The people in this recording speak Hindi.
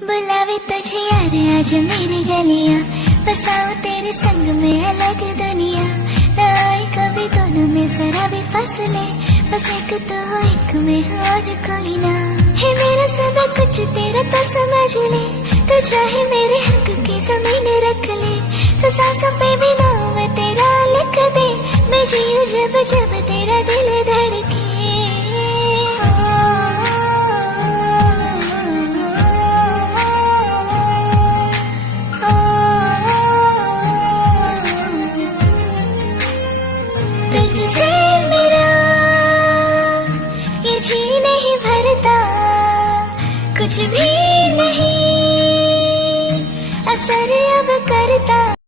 बुलावे तुझे यार आज मेरी गलियां, बसाओ तेरे संग में अलग दुनिया। न आए कभी दोनों में जरा भी फासले, बस एक तो हो एक में हो और कोई ना। है मेरा सब कुछ तेरा तो समझ ले, तू चाहे मेरे हक की जमीन रख ले। तो सांसों पे भी नाम तेरा लिख दे, मैं जीऊं जब जब तेरा दिल धड़के। तुझसे